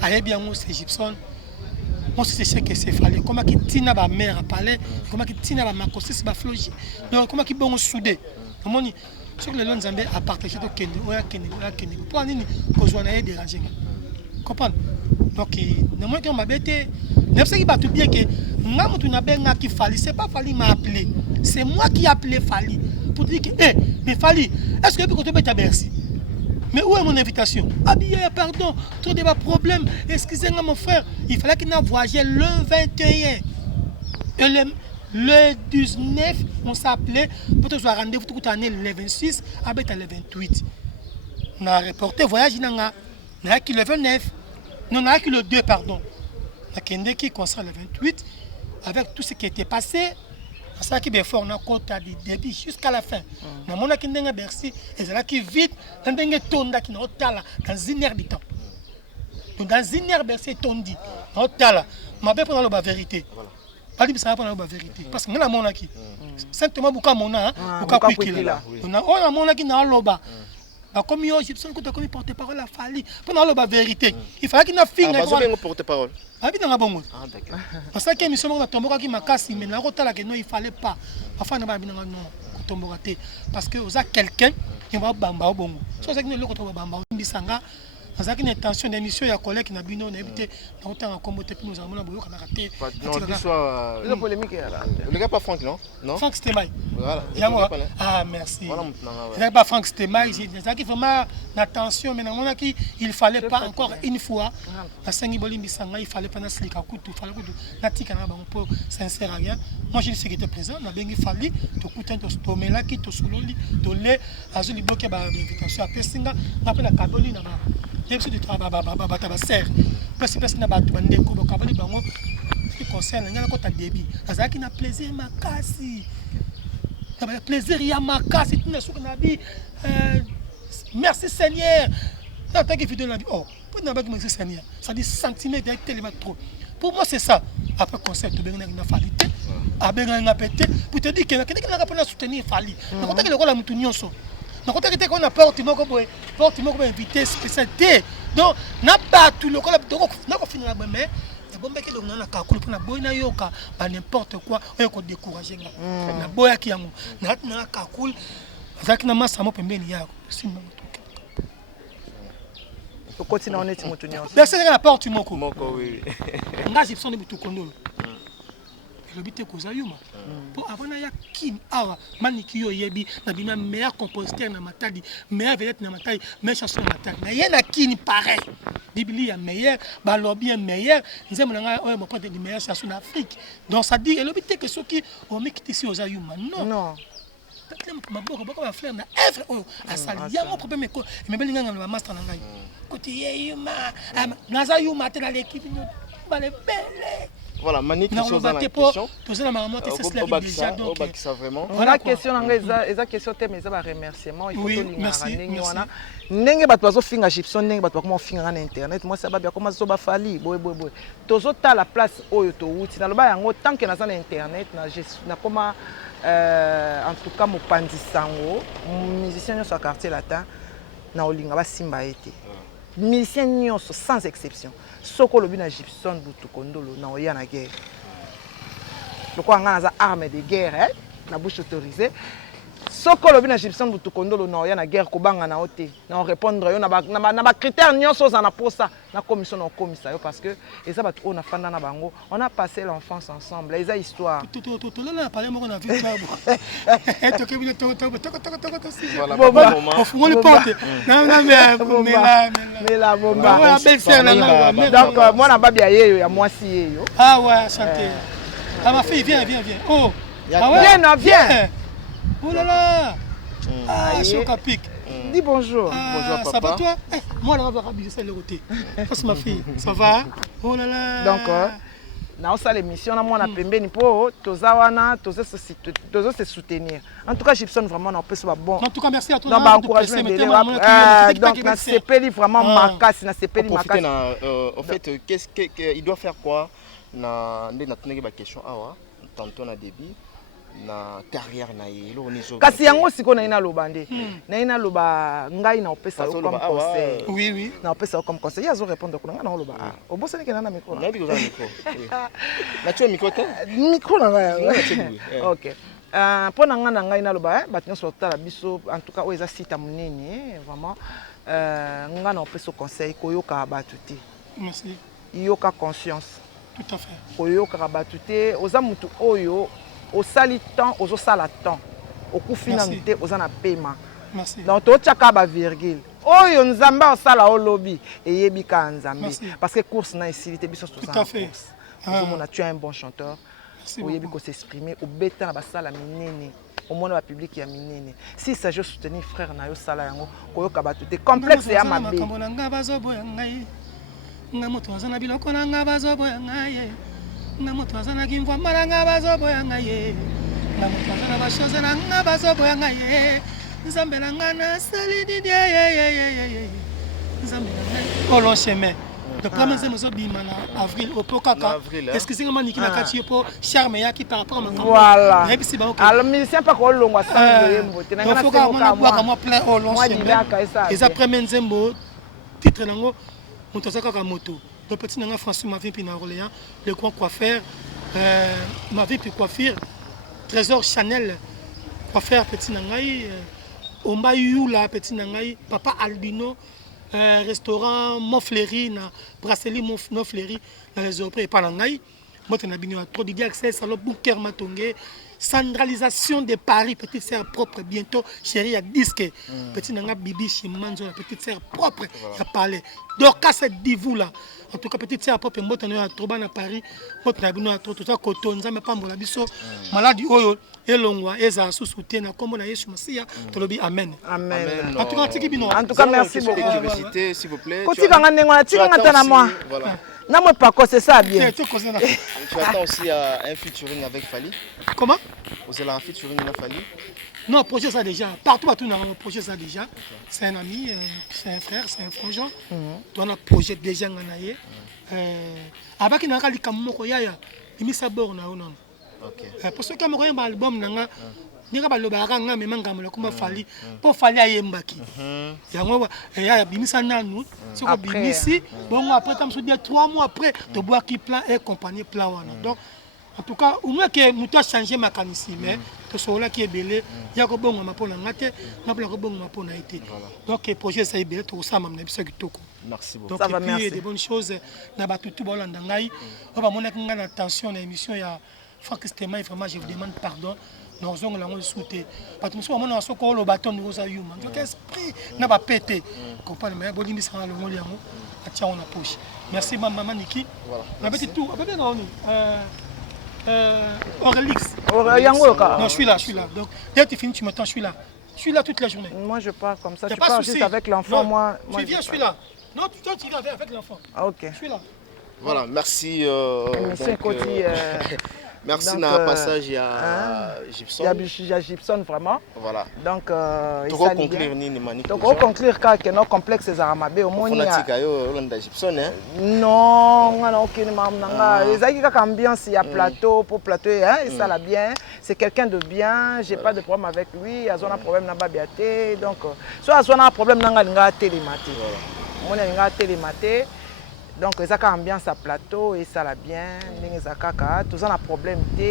Aye bien c'est Gibson. Moi, c'est ce que c'est fallu. Comment qui tina ba mère à parler, comment qui tina ba makosis ba floji. Donc comment qui bon soudé. Comment ni sur le long Zambé à partager to kende, oya kende. Pour nini ko zo na déranger. Comprendre. Donc ne moi qui m'a bêté, ne sais qui ba tout bien que ngamu tu na benga qui Fali, c'est pas Fali m'a appelé. C'est moi qui appelé Fali. pour dire que, mais Fali, est-ce que tu peux te merci? Mais où est mon invitation? Ah bien, pardon, trop de problèmes. Excusez-moi mon frère, il fallait qu'il ait voyagé le 21. Et le 19, on s'appelait, pour que ce soit rendez-vous toute l'année, le 26, avec le 28. On a reporté voyage, on a le 29, non, on a le 2, pardon. On a qui concert le 28, avec tout ce qui était passé. Ça qui est fort, on a compté du début jusqu'à la fin. On a qui est Bercy, et c'est là qui vite, on a qui tonda qui dans une heure de temps. Donc dans une heure, Bercy est tondi. On a ma belle pour la vérité. Pas dit ça pour la vérité. Parce que nous avons qui. Simplement, beaucoup de monde, beaucoup de gens. On a qui dans l'oba. Comme yo, Gibson, quand on porte-parole à Fali, pour la vérité. Il fallait qu'il ait fini. Ah, bien porte-parole. Ah, bien dans bon. Ah, d'accord. Parce que l'émission on a tombé qui m'a cassé, mais la route là que non, il fallait pas. Enfin, on va bien non tomber raté. Parce que vous avez quelqu'un qui va bamba au bon. So ça qui ne le retrouve bamba au bisanga. Parce qu'il y a une intention d'émission, il y a un collègue qui n'a pas évité longtemps à combattre puis nous avons raté. Non, dis soit la polémique est là. Le gars pas Franck, non? Non. Franck Stemay. Voilà. Ah merci. Il n'y a pas Franck Stemay, c'est qui vraiment l'attention mais non il fallait pas encore une fois la Sengi Bolimbi Sanga, il fallait pas na slika kutu, fallait que na tika na ba pour sincère rien. Moi je sais que tu présent, na bengi fallait to kuta to stomela ki to suloli to le azuli bloquer ba invitation à Pessinga, après la Kaboli na ba. Il y a des travaux à serre. Parce que personne n'a pas de bandeko, donc avant de bango, ce qui concerne, il y a un débit. Ça qui n'a plaisir ma casse. Plaisir il y a ma casse. Tu n'as pas dit merci Seigneur. Tant que vidéo la vie. Oh, pour ne pas dire merci Seigneur. Ça dit centimètres tellement trop. Pour moi c'est ça. Après concert, tu as une falité. Après un pété. Pour te dire que quelqu'un n'a pas soutenir Fali. On a que le rôle à Moutounion. Donc, on a peur de invité spécialité. Donc, on a pas tout le monde. Donc, on a fini la bonne mais bon mec on a calculé pour la bonne yoka n'importe quoi on peut décourager na boya qui yango na calcul avec na massa mo pembeni yako simba to continue on est mutu nyonso merci na porte moko oui nga Gibson de butu kondolo le bité ko zayuma pour avant ya kim awa maniki yo yebi na bina meilleur compositeur na matadi meilleur vedette na matadi meilleur chanson na matadi na yena kini pareil Bibli est meilleur, Balobi est meilleur, nous avons des meilleures chansons en Afrique. Donc ça dit, le but est que ceux qui ont mis ici aux Ayuma, non. Ma beaucoup de fleurs na œuvre à ça. Il y a mon problème que mais ben nganga na master na ngai. Côté Ayuma, na Ayuma te dans l'équipe nous ba le belle. Voilà, Manik qui chose dans la question. Tout ça la maman c'est cela déjà donc. Vraiment. On a question eza question te mais ça va remerciement il faut oui, to linga ndenge wana. Ndenge bato bazo finga Gibson ndenge bato bakoma finga na internet moi ça ba bien comment zo ba fali boy tozo ta la place oyo to wuti na loba yango tant que na za na internet na koma en tout cas mo pandisango musicien sur quartier latin na olinga ba simba été musicien nyonso sans exception soko lobi na Gibson butu kondolo na oya na guerre lokwa nga na za arme de guerre na bouche autorisée soko lobi na Gibson butu kondolo na oya na guerre kobanga na ote na répondre yo na ba critères nyonso za na posa na commission na komisa yo parce que eza bato on a fanda na bango on a passé l'enfance ensemble eza histoire tout là parler moi on a vu toi et to ke bi to voilà moment on fout le porte non mais la bomba la belle sœur là donc moi na ba bia yeyo ya mwasi yeyo ah ouais chanter ah ma fille viens oh viens oh là là ah chocapic dis bonjour bonjour papa ça va toi moi là on va rabiller ça le côté parce ma fille ça va oh là là donc na osala émission na mwana pembeni po toza wana toza se soutenir en tout cas Gibson vraiment na opesa ba bon en tout cas merci à toi donc ba encouragement donc na sepeli vraiment makasi na sepeli makasi en fait qu'est-ce il doit faire quoi na ndena tunenge ba question awa tantôt na débit na carrière na yelo nizo kasi yango siko na ina loba nde na ina loba ngai na opesa comme conseil oui na opesa comme conseil yazo répondre ko nga na loba obosani ke na micro na biko za micro na tu micro te micro na ngai OK pour na ngai na loba batinyo sotala biso en tout cas o eza sita munene vraiment nga na opesa conseil koyoka batuti merci yoka conscience tout à fait koyoka batuti oza mutu oyo au sali temps aux sala temps okufi nanu te oza na paiement. Merci. Donc totiaka ba virgule oyo nzambe osala olobi eyebi ka nzambe parce que course na esili te biso tout à fait. Ozomona tu es un bon chanteur oyebi ko s'exprimer obeta na basala minene omona ba public ya minene si ça je soutenir frère na yo sala yango koyoka bato te complexe ya mabe nga moto azana biloko na nga bazoboya ngai nga moto azana kimvwa mara nga bazoboya ngai nga moto azana bashoze na nga bazoboya ngai nzambe na nga na sali didi nzambe na nga olo chemin le premier nzembo zobima na avril opo kaka excusez moi niki na kati po charme yaki par rapport à ma campagne voilà ebisi ba alors musicien pas ko longwa sans yembo te na nga na moi plein olo chemin eza premier nzembo titre nango Montazaka moto. Le petit nanga François m'a vu puis na Orléans, le grand coiffeur m'a vu puis coiffure Trésor Chanel coiffeur petit nangai Ombayou la petit nangai Papa Albino restaurant Montfleury na brasserie Montfleury na les opérés pas nangai moi tu n'as bino trop d'idées accès salon Booker Matongé centralisation de Paris, petite sœur propre, bientôt chérie à disque. Petit nanga Bibi Chimanzo, la petite sœur propre, il a parlé. Donc, à cette divou là, en tout cas, petite sœur propre, moi, tu as trop à Paris, moi, tu as bien tout ça, coton, ça me pas mon abisso, maladie, oyo, et l'ongwa, et ça, sous soutien, comme on a eu sur Massia, tu le dis Amen. Amen. En tout cas, merci beaucoup. Curiosité, s'il vous plaît. Tu attends moi. Non, moi, pas quoi, c'est ça bien. Tu attends aussi un featuring avec Fali. Comment? Vous avez un featuring avec Fali? Non, projet ça déjà. Partout, on a un projet ça déjà. C'est un ami, c'est un frère, c'est un frangin. On a un projet déjà en aïe. Avec une rallye comme moi, il y a ça borne non. Parce que comme un album nanga. Nika balobaka nga memanga kuma Fali po Fali ayembaki yango ya bimisa nanu soko bimisi bon après tam so dire 3 mois après to bois qui plan et compagnie plan wana donc en tout cas au moins que muto changer makanisi mais to sola qui est belé ya ko bonga mapona ngate ngapela ko bonga mapona été donc projet ça est belé to ça mamna biso kitoko merci beaucoup donc ça va merci des bonnes choses na batutu bolanda ngai on va monaka nga na attention na émission ya Franck Stéma vraiment je vous demande pardon. Nous avons sauté. Parce que nous avons sauté le bâton de Rosa Yuma. Donc, esprit n'a pas pété. Comprenez, mais Bolimi sera le mot liamo. Tiens, on a poche. Merci, maman Niki. Voilà. Tout. Aurélix. Non, je suis là. Donc, dès que tu finis, tu m'attends, je suis là. Je suis là toute la journée. Moi, je pars comme ça. Tu pars juste avec l'enfant, moi. Tu viens, je suis là. Non, tu viens avec l'enfant. Ok. Je suis là. Voilà, merci. Merci donc, na passage à Gibson. Il y a Gibson vraiment. Voilà. Donc il faut conclure ni manique. Donc on conclure car que nos complexes Zaramabe au moins il y a Gibson hein. Non, on a aucune mamnanga. Les aïka ambiance il y a plateau pour plateau hein, et ça la bien. C'est quelqu'un de bien, j'ai pas de problème avec lui, a un problème na babiaté donc soit a un problème nanga télématé. Mon a télématé. Donc, il y a une ambiance à plateau et ça va bien. Il y a un problème. Il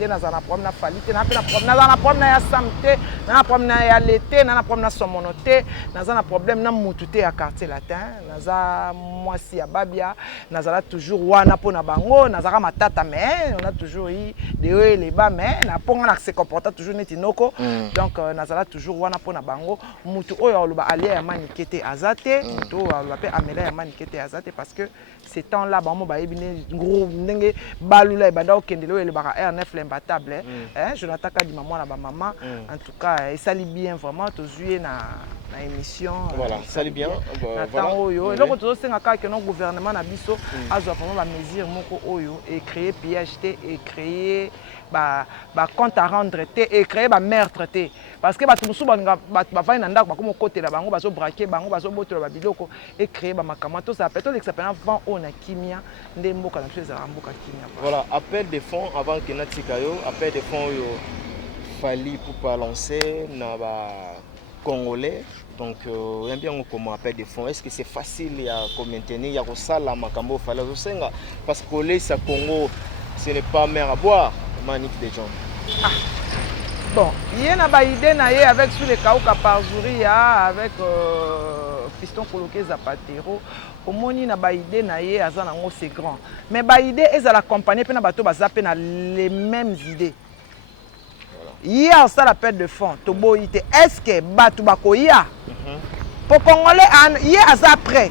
y a un problème de qualité. Il y a un problème de santé. Il y a un problème de l'été. Il y a un problème de somonoté. Il y a un problème de moutouté à quartier latin. Il y a moi si à Babia. Il y a toujours wana pour nabango. Il y a matata mais on a toujours eu des hauts et les bas mais on a se comporte toujours netinoko. Donc, il y a toujours wana pour nabango. Moutou oyo oluba ali ya manikete azate. Moutou oluba pe amela ya manikete azate parce que ces temps-là, gros balula banda okendelo le bara R9 l'imbattable Jonathan Kadima moi la maman en tout cas et ça lit bien vraiment to jouer na émission voilà ça lit bien voilà oyo et donc to senga ka que non gouvernement na biso azo vraiment ba mesure moko oyo et créer PHT et créer ba compte à rendre et créer ba meurtre parce que batu musu banga bavai na ndako bakomo kotela bango bazo braquer bango bazo botola ba biloko et créer ba makamato ça peut être l'expérience vent on a kimia ndemboka na chose à mboka kimia voilà appel de fonds avant que natikayo appel de fonds yo Fali pour balancer na ba congolais donc bien comment appel de fonds est-ce que c'est facile à maintenir ya ko sala makambo Fali zo senga parce que les sa Congo ce n'est pas mer à boire manique des gens bon il y a une idée avec sur les Kauka Parzuria avec Fiston Koloké Zapatero au moni na ba idée naie azana ngo c'est grand mais ba idée est à l'accompagner pe na bato bazape na les mêmes idées hier on la perte de fonds toboyite est-ce que batu bakoya pour congolais hier à prêt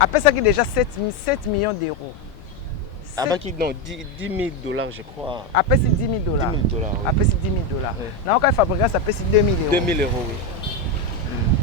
après ça qui déjà 7 millions d'euros. Abaki non 10 000 $, je crois. Après c'est 10 000 $. Après c'est 10 000 $. Na oka fabriquer ça peut c'est 2 000 €. 2 000 €, oui.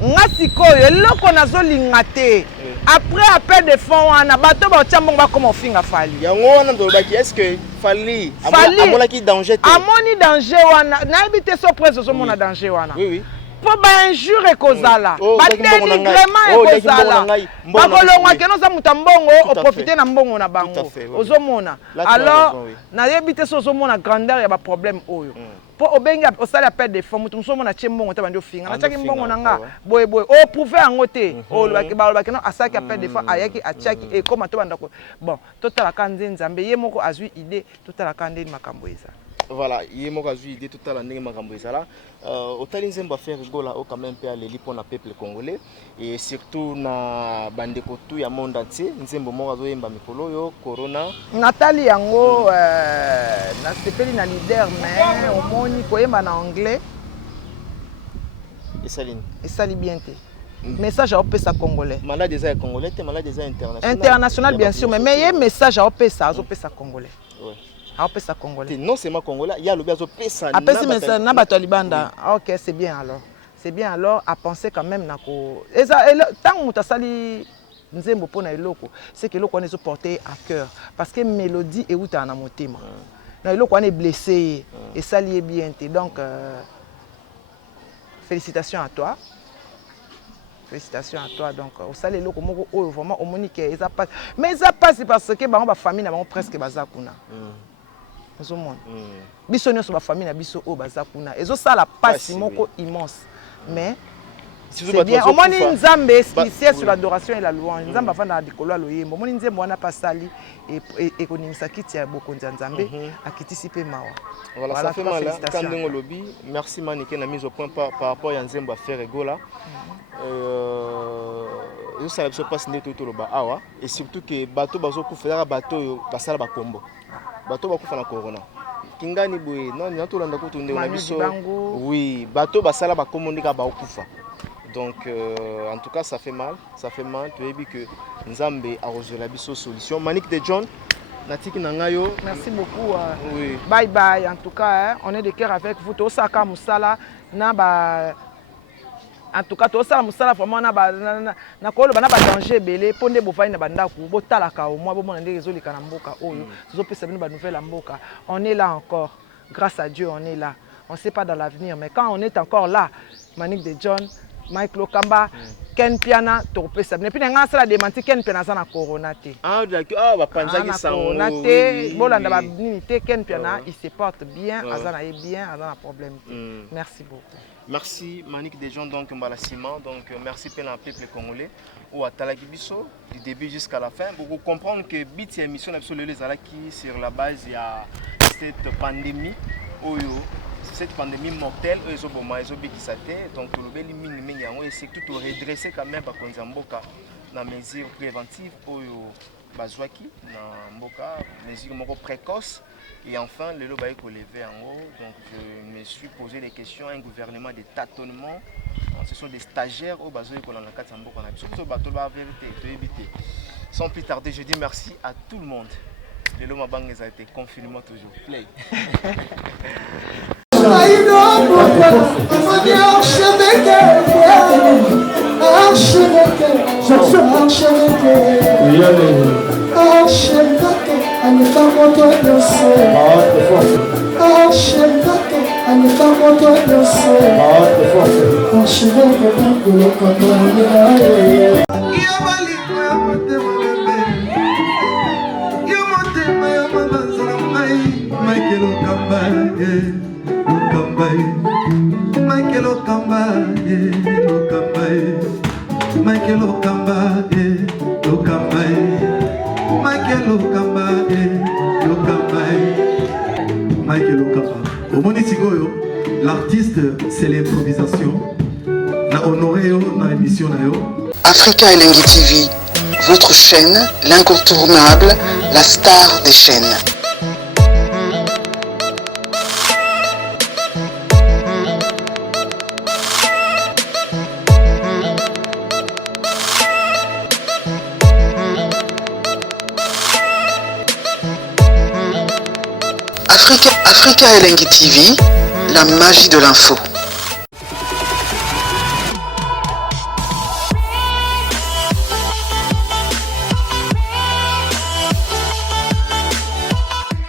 Nga sikoyo eloko nazolinga te. Après appel de fonds wana bato ba tia mbongo ba comme ofinga fali. Yango wana ndolobaki est-ce que fali amonaki danger te? Amoni danger wana na habité so presse so mona danger wana. Oui oui. Po ba injure ekozala. Ba dénigrement ekozala. Ba kolongwa keno za mutambongo o profiter na mbongo na bango. Ozomona. Alors na habité so mona grandeur ya ba problème oyo. Po obenga osala appel de fonds mutu mona tie mbongo te bandi ofinga. Na tiaki mbongo nanga boye o prouver yango te. O lobaki no asaki appel de fonds ayaki atiaki e koma to banda ko. Bon, totala kanze nzambe ye moko azui idée totala kande makambo eza. Voilà, il m'a eu idée tout à l'année là. Autant les gens faire rigoler au quand même pour les pour le peuple congolais et surtout na bande kotu ya monde entier. Nzembo mo azo yemba mikolo yo corona. Nathalie yango na sepeli na leader mais au moni ko yemba na anglais. Et Saline. Et sali bien te. Message à opesa congolais. Malade des congolais, malade des international. International bien sûr, mais il message à opesa congolais. Ouais. Apesa congolais. Non seulement congolais, il y a le besoin pesa. Apesa mais na bato libanda. OK, c'est bien alors. C'est bien alors à penser quand même nako. Tant muta sali nzembo pona eloko, c'est que eloko on est porté à cœur parce que mélodie et uta na motema. Na eloko on est blessé et sali bien te. Donc félicitations à toi. Félicitations à toi. Donc au sali eloko moko oyo vraiment omonique eza pas. Mais ça passe parce que ba famille na presque bazakuna. Biso nyonso ba famille na biso o baza kuna ezo sala passe moko immense mais c'est bien au moins nzambe spécial sur l'adoration et la louange nzambe avant na dikolo loyembo moni nzembo wana pasali et konimisa kiti ya bokonzi nzambe akitisi pe mawa. Voilà, ça fait mal quand ndongo lobi. Merci Maniké na mise au point par rapport à nzembo affaire egola. Yo sala biso passe neto to loba awa et surtout que bateau bazo kufela bateau basala bakombo. Bateau bakufa na corona. Kingani boye non natolanda ko tunde na biso. Oui, bateau basala bakombo ndika ba okufa. Donc en tout cas ça fait mal, tu as vu que Nzambe a rejoint la biso solution. Manik de John Natiki Nangayo. Merci beaucoup. Oui. Bye bye en tout cas, hein, on est de cœur avec vous. Tosaka musala na ba en tout cas tosala musala vraiment na ko ba na ba danger belé ponde bofai na banda ku botalaka au moins bomona ndenge zolika na mboka oyo zopesa bino ba nouvelle mboka. On est là encore. Grâce à Dieu, on est là. On ne sait pas dans l'avenir mais quand on est encore là, Manik de John Mike Lokamba, Ken Piana, Topesa. Et puis, on a démenti Ken Piana na corona. Ah, d'accord. Ah, bah, Panzaki ça. Corona. Bolanda ba dignité Ken Piana, il se porte bien, Azana est bien, Azana problème. Merci beaucoup. Merci Manik des gens donc Mbalassima, donc merci pour le peuple congolais ou à Talagibiso du début jusqu'à la fin. Vous comprendre que bit émission absolument les alaki sur la base il y a cette pandémie oyo. Cette pandémie mortelle, donc le c'est tout redresser quand même par Mboka dans mesures préventives oyo bazwaki na Mboka mesures précoces et enfin le loba ko lever en haut. Donc je me suis posé des questions, un gouvernement de tâtonnement, ce sont des stagiaires au bazo ko na kati Mboka na biso bato ba vérité to éviter. Sans plus tarder, je dis merci à tout le monde. Le loma bang a été confinement toujours. Play. L'artiste, c'est l'improvisation. Na honoré dans l'émission. Africa Elengi TV, votre chaîne, l'incontournable, la star des chaînes. Africa Elengi TV, la magie de l'info.